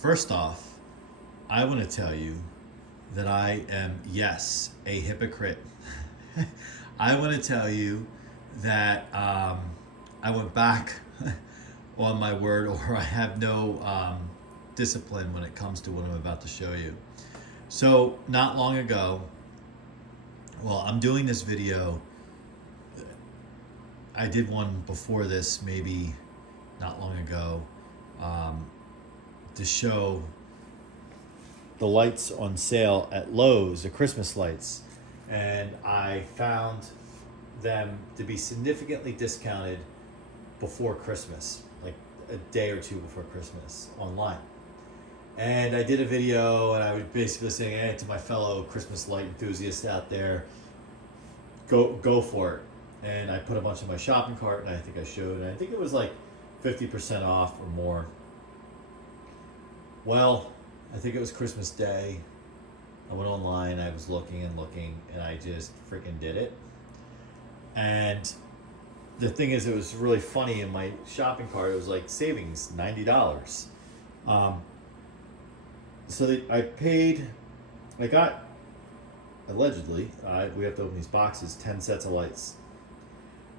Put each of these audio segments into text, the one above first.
First off, I want to tell you that I am, yes, a hypocrite. I want to tell you that I went back on my word, or I have no discipline when it comes to what I'm about to show you. So, not long ago, well, I'm doing this video. I did one before this, maybe not long ago, to show the lights on sale at Lowe's, the Christmas lights. And I found them to be significantly discounted before Christmas, like a day or two before Christmas online. And I did a video and I was basically saying, hey, to my fellow Christmas light enthusiasts out there, go for it. And I put a bunch in my shopping cart, and I think I showed, and I think it was like 50% off or more. Well, I think it was Christmas Day. I went online, I was looking, and I just freaking did it. And the thing is, it was really funny in my shopping cart. It was like savings, $90. I got, allegedly, we have to open these boxes, 10 sets of lights.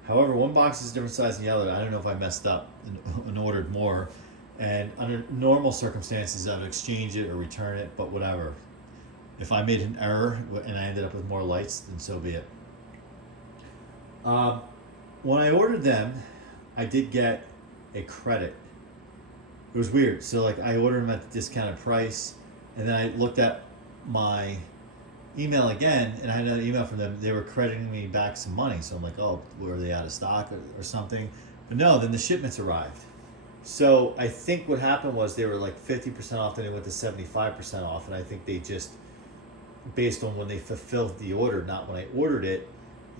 However, one box is a different size than the other. I don't know if I messed up and ordered more. And under normal circumstances, I would exchange it or return it, but whatever. If I made an error and I ended up with more lights, then so be it. When I ordered them, I did get a credit. It was weird. So like I ordered them at the discounted price, and then I looked at my email again, and I had another email from them. They were crediting me back some money. So I'm like, oh, were they out of stock or something? But no, then the shipments arrived. So I think what happened was they were like 50% off, then they went to 75% off. And I think they just, based on when they fulfilled the order, not when I ordered it,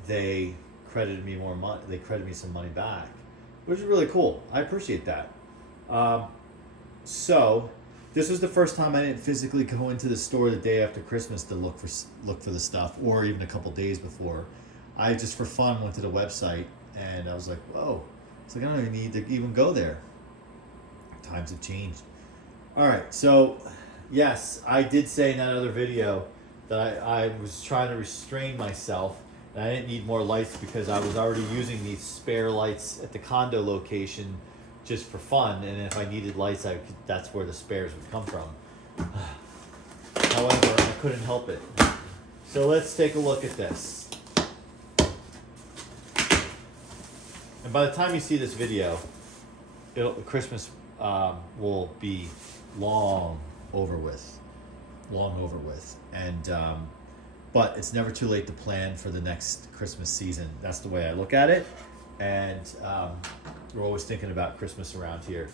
they credited me more money. They credited me some money back, which is really cool. I appreciate that. So this was the first time I didn't physically go into the store the day after Christmas to look for the stuff, or even a couple days before. I just for fun went to the website, and I was like, whoa, it's like I don't even need to even go there. Times have changed. All right, so yes, I did say in that other video that I was trying to restrain myself, and I didn't need more lights because I was already using these spare lights at the condo location just for fun, and if I needed lights, that's where the spares would come from. However, I couldn't help it. So let's take a look at this. And by the time you see this video, Christmas will be long over with. And but it's never too late to plan for the next Christmas season. That's the way I look at it. And we're always thinking about Christmas around here.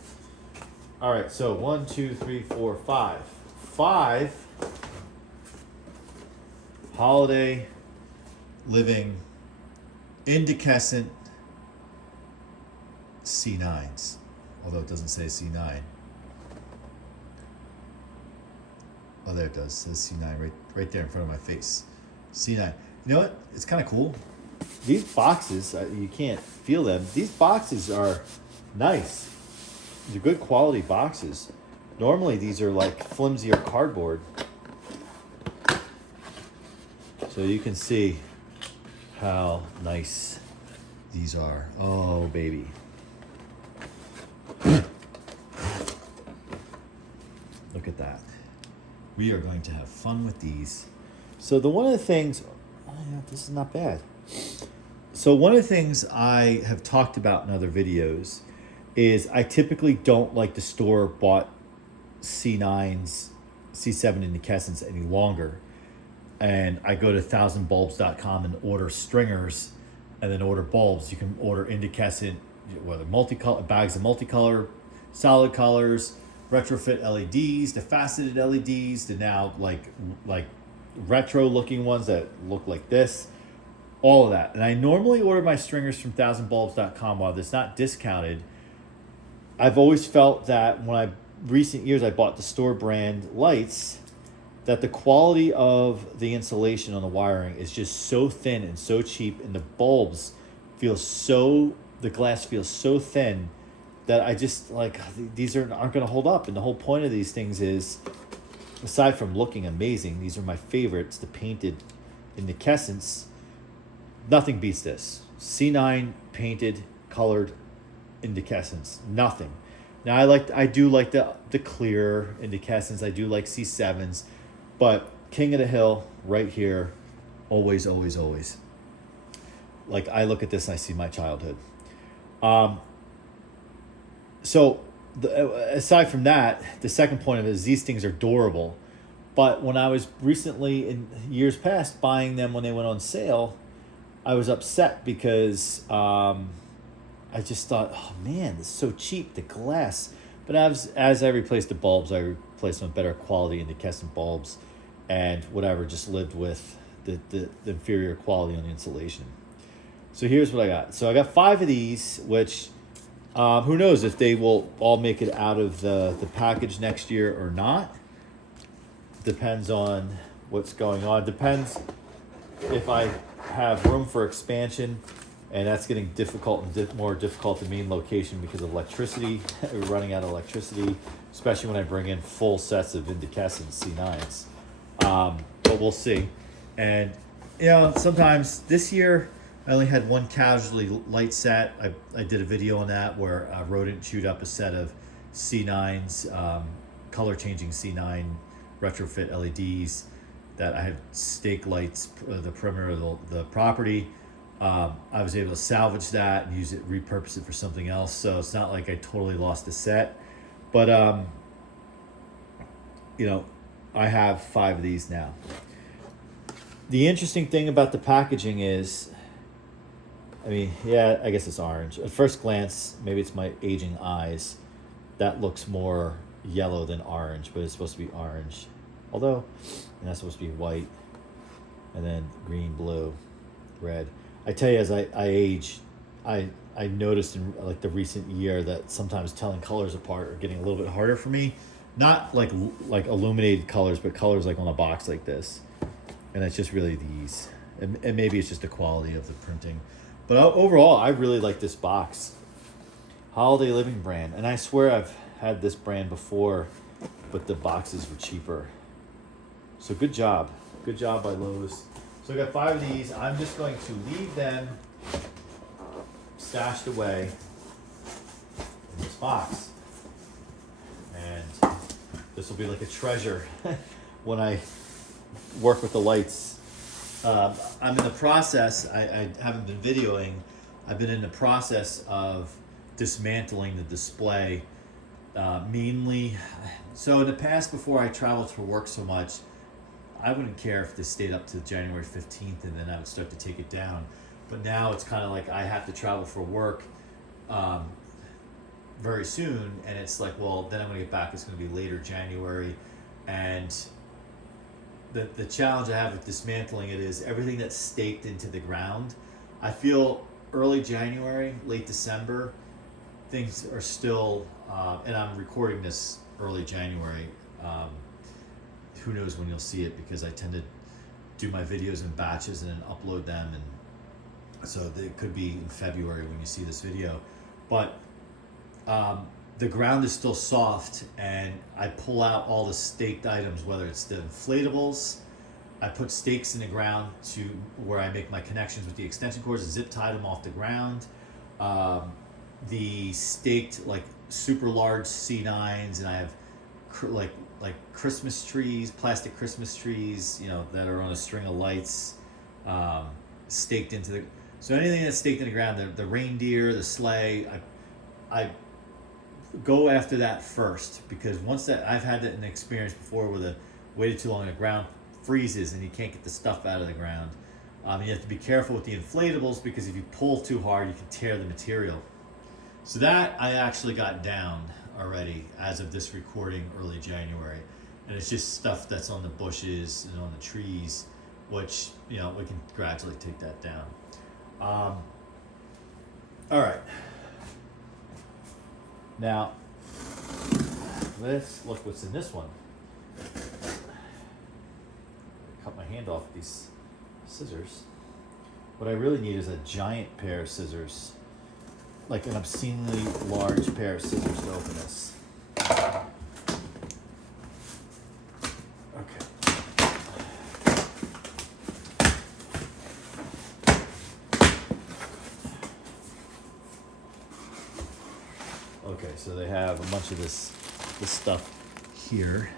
All right, so 1, 2, 3, 4, 5. 5 holiday living incandescent C9s, although it doesn't say C9. Oh, there it does. It says C9 right there in front of my face. C9. You know what? It's kind of cool. These boxes, you can't feel them. These boxes are nice. They're good quality boxes. Normally these are like flimsier cardboard. So you can see how nice these are. Oh, baby. Look at that. We are going to have fun with these. So one of the things, oh yeah, this is not bad. So one of the things I have talked about in other videos is I typically don't like the store-bought C9s, C7 incandescents any longer. And I go to 1000bulbs.com and order stringers and then order bulbs. You can order incandescent, whether multicolor, bags of multicolor, solid colors, retrofit LEDs, the faceted LEDs, the now like retro looking ones that look like this. All of that. And I normally order my stringers from 1000bulbs.com while it's not discounted. I've always felt that when recent years I bought the store brand lights, that the quality of the insulation on the wiring is just so thin and so cheap, and the bulbs the glass feels so thin that I just like, these aren't going to hold up. And the whole point of these things is, aside from looking amazing, these are my favorites, the painted Incandescents. Nothing beats this. C9 painted, colored Incandescents. Nothing. Now I do like the clear Incandescents. I do like C7s, but King of the Hill right here, always, always, always. Like, I look at this and I see my childhood. So aside from that, the second point of it is these things are durable. But when I was recently, in years past, buying them when they went on sale, I was upset because I just thought, oh man, this is so cheap, the glass. But as I replaced the bulbs, I replaced them with better quality incandescent bulbs, and whatever, just lived with the inferior quality on the insulation. So here's what I got. So I got 5 of these, which who knows if they will all make it out of the package next year or not. Depends on what's going on. Depends if I have room for expansion, and that's getting difficult and more difficult to mean location because of electricity. We're running out of electricity, especially when I bring in full sets of Incandescent C9s. But we'll see. And sometimes this year I only had one casually light set. I did a video on that where Rodent chewed up a set of C9s, color changing C9 retrofit LEDs that I had stake lights the perimeter of the property. I was able to salvage that and use it, repurpose it for something else. So it's not like I totally lost the set, but I have 5 of these now. The interesting thing about the packaging is, I guess it's orange. At first glance, maybe it's my aging eyes. That looks more yellow than orange, but it's supposed to be orange. Although, and that's supposed to be white, and then green, blue, red. I tell you, as I age, I noticed in like the recent year that sometimes telling colors apart are getting a little bit harder for me. Not like illuminated colors, but colors like on a box like this. And it's just really these. And maybe it's just the quality of the printing. But overall, I really like this box. Holiday Living brand. And I swear I've had this brand before, but the boxes were cheaper. So good job. Good job by Lowe's. So I got 5 of these. I'm just going to leave them stashed away in this box. And this will be like a treasure when I work with the lights. I'm in the process, I haven't been videoing, I've been in the process of dismantling the display mainly. So in the past, before I traveled for work so much, I wouldn't care if this stayed up to January 15th and then I would start to take it down. But now it's kind of like I have to travel for work very soon, and it's like, well, then I'm going to get back, it's going to be later January. And the challenge I have with dismantling it is everything that's staked into the ground. I feel early January, late December, things are still, and I'm recording this early January. Who knows when you'll see it, because I tend to do my videos in batches and then upload them, and so it could be in February when you see this video. But the ground is still soft, and I pull out all the staked items, whether it's the inflatables. I put stakes in the ground to where I make my connections with the extension cords and zip tied them off the ground. The staked like super large C9s, and I have like Christmas trees, plastic Christmas trees, that are on a string of lights, staked into the. So anything that's staked in the ground, the reindeer, the sleigh, I go after that first, because once that, I've had that an experience before where waited too long and the ground freezes and you can't get the stuff out of the ground. You have to be careful with the inflatables, because if you pull too hard, you can tear the material. So that I actually got down already as of this recording, early January, and it's just stuff that's on the bushes and on the trees, which we can gradually take that down. All right. Now, let's look what's in this one. Cut my hand off with these scissors. What I really need is a giant pair of scissors. like an obscenely large pair of scissors to open this. Okay. Okay, so they have a bunch of this stuff here.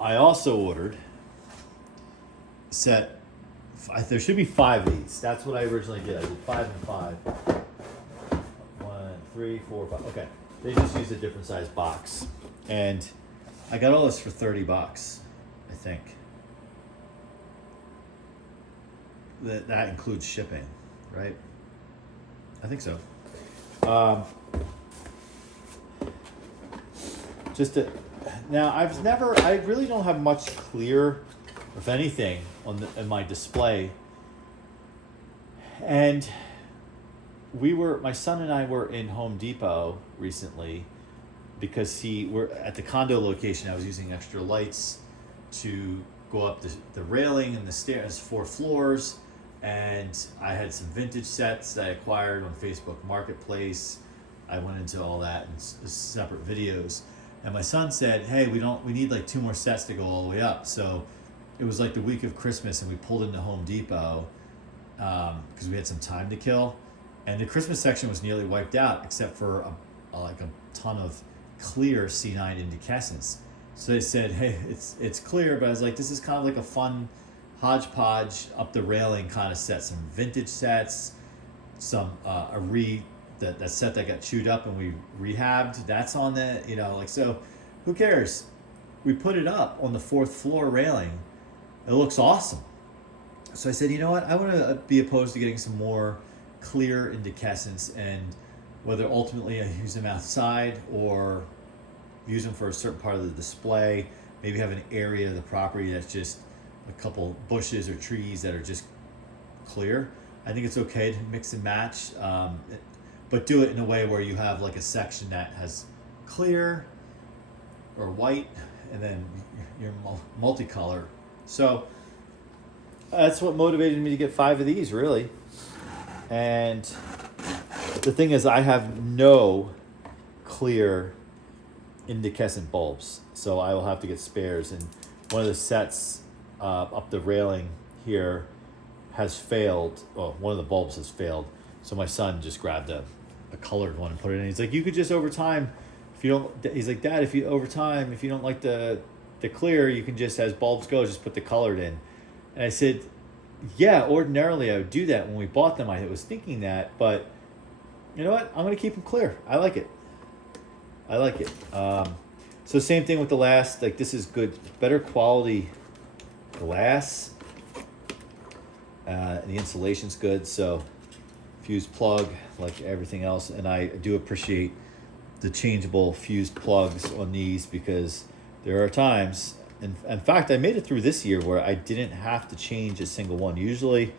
I also ordered there should be 5 of these. That's what I originally did. I did 5 and 5. 1, 3, 4, 5. Okay. They just used a different size box. And I got all this for $30, I think. That includes shipping, right? I think so. Now I really don't have much clear, if anything, in my display. And my son and I were in Home Depot recently because we're at the condo location. I was using extra lights to go up the railing and the stairs, 4 floors. And I had some vintage sets that I acquired on Facebook Marketplace. I went into all that in separate videos. And my son said, hey, we need like 2 more sets to go all the way up. So it was like the week of Christmas and we pulled into Home Depot because we had some time to kill. And the Christmas section was nearly wiped out except for a ton of clear C9 incandescents. So they said, hey, it's clear, but I was like, this is kind of like a fun hodgepodge up the railing kind of set. Some vintage sets, some that set that got chewed up and we rehabbed, that's on the, so who cares? We put it up on the 4th floor railing. It looks awesome. So I said, you know what? I want to be opposed to getting some more clear incandescents, and whether ultimately I use them outside or use them for a certain part of the display, maybe have an area of the property that's just a couple bushes or trees that are just clear. I think it's okay to mix and match. But do it in a way where you have like a section that has clear or white and then your multicolor. So that's what motivated me to get 5 of these, really. And the thing is, I have no clear incandescent bulbs, so I will have to get spares. And one of the sets up the railing here has failed. Well, one of the bulbs has failed. So my son just grabbed a colored one and put it in. He's like, you could just over time, he's like, Dad, if you don't like the clear, you can just, as bulbs go, just put the colored in. And I said, yeah, ordinarily I would do that when we bought them. I was thinking that, but you know what? I'm going to keep them clear. I like it. So same thing with the last, like this is good, better quality glass. The insulation's good. So fused plug, like everything else. And I do appreciate the changeable fused plugs on these because there are times, in fact, I made it through this year where I didn't have to change a single one. Usually,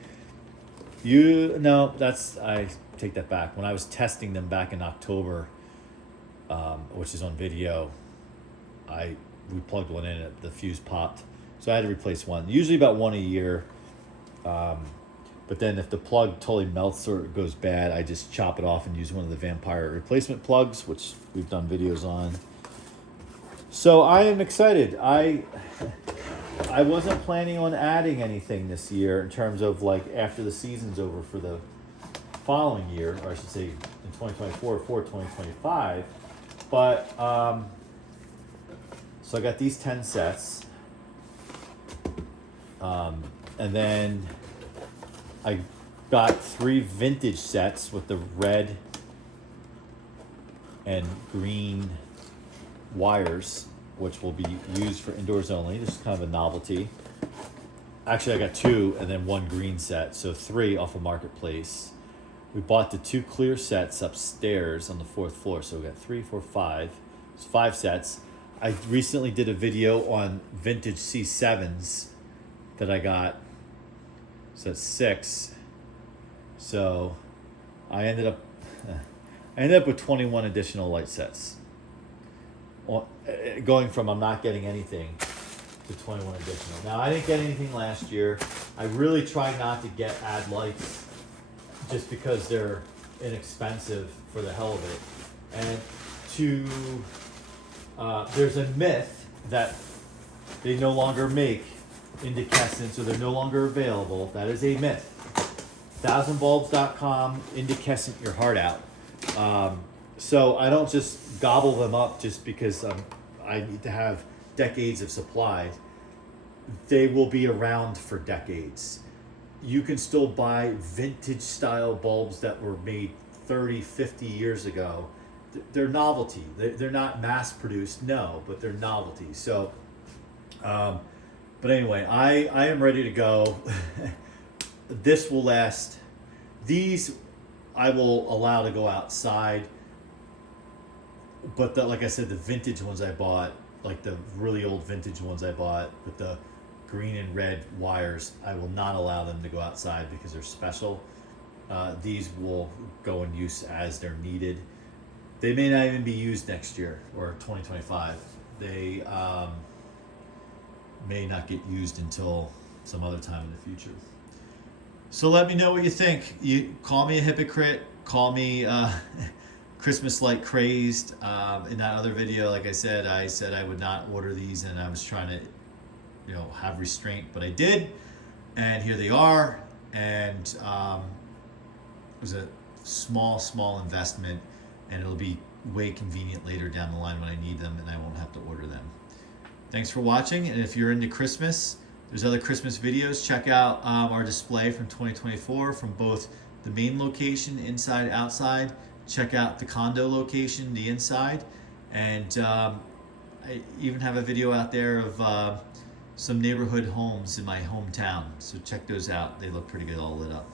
I take that back. When I was testing them back in October, which is on video, we plugged one in, the fuse popped. So I had to replace one, usually about one a year. But then if the plug totally melts or it goes bad, I just chop it off and use one of the vampire replacement plugs, which we've done videos on. So I am excited. I wasn't planning on adding anything this year in terms of like after the season's over for the following year, or I should say in 2024 for 2025. But so I got these 10 sets. And then I got 3 vintage sets with the red and green wires, which will be used for indoors only. This is kind of a novelty. Actually, I got 2 and then 1 green set, so 3 off of Marketplace. We bought the 2 clear sets upstairs on the 4th floor, so we got 3, 4, 5. It's 5 sets. I recently did a video on vintage C7s that I got. So that's 6. So I ended up with 21 additional light sets. Going from I'm not getting anything the 21 additional. Now, I didn't get anything last year. I really try not to get ad lights just because they're inexpensive for the hell of it. And there's a myth that they no longer make incandescents, or they're no longer available. That is a myth. 1000bulbs.com, incandescent your heart out. So I don't just gobble them up just because I need to have decades of supply. They will be around for decades. You can still buy vintage style bulbs that were made 30, 50 years ago. They're novelty. They're not mass produced, no, but they're novelty. So, but anyway, I am ready to go. This will last. These I will allow to go outside. But like I said, the vintage ones I bought, like the really old vintage ones I bought with the green and red wires, I will not allow them to go outside because they're special. These will go in use as they're needed. They may not even be used next year or 2025. They may not get used until some other time in the future. So let me know what you think. You call me a hypocrite, call me Christmas light crazed. In that other video, like I said I would not order these, and I was trying to, have restraint, but I did, and here they are. And it was a small investment, and it'll be way convenient later down the line when I need them, and I won't have to order them. Thanks for watching, and if you're into Christmas, there's other Christmas videos. Check out our display from 2024 from both the main location, inside, outside. Check out the condo location, the inside. And I even have a video out there of some neighborhood homes in my hometown. So check those out. They look pretty good all lit up.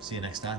See you next time.